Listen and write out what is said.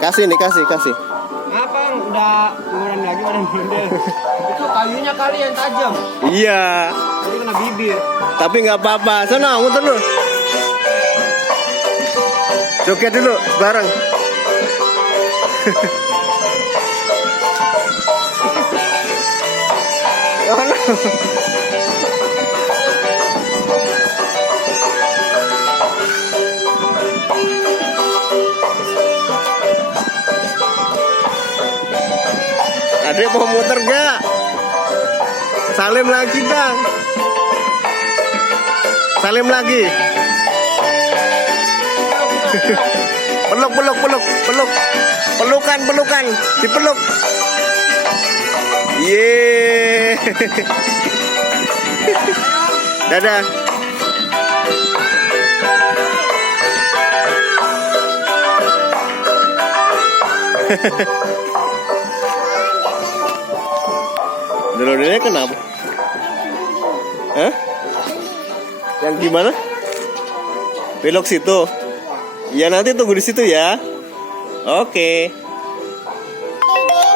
Kasih nih, kasih. Apa? Udah ukuran lagi mana model? Itu kayunya kali yang tajam. Iya. Jadi kena bibir. Tapi nggak apa-apa. Sana, muter dulu. Joget dulu, bareng. Oh, no. Adek mau muter gak? Salim lagi dong. Salim lagi. Peluk. Pelukan. Dipeluk. Yeay. Dadah. Dulu-dulunya kenapa? Hah? Yang gimana? Belok situ. Ya nanti tunggu di situ ya. Oke.